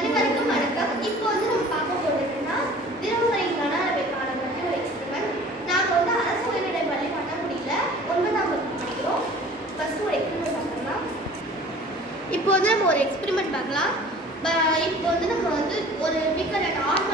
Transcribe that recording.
அனைவருக்கும் வணக்கம். இப்போ நம்ம பார்க்க போறதுன்னா தினமுறைக்கான பாடம் பற்றி ஒரு எக்ஸ்பெரிமெண்ட். நாங்கள் அரசு உயர்நிலை பள்ளி பட்டாக்குடியில் 9ஆம் வகுப்பு படிக்கிறோம். ஃபர்ஸ்ட் ஒரு எக்ஸ்பெரிமெண்ட் பார்க்கலாம். இப்போ நம்ம ஒரு எக்ஸ்பெரிமெண்ட் பார்க்கலாம். இப்போ நம்ம ஒரு பீக்கர் ஆன்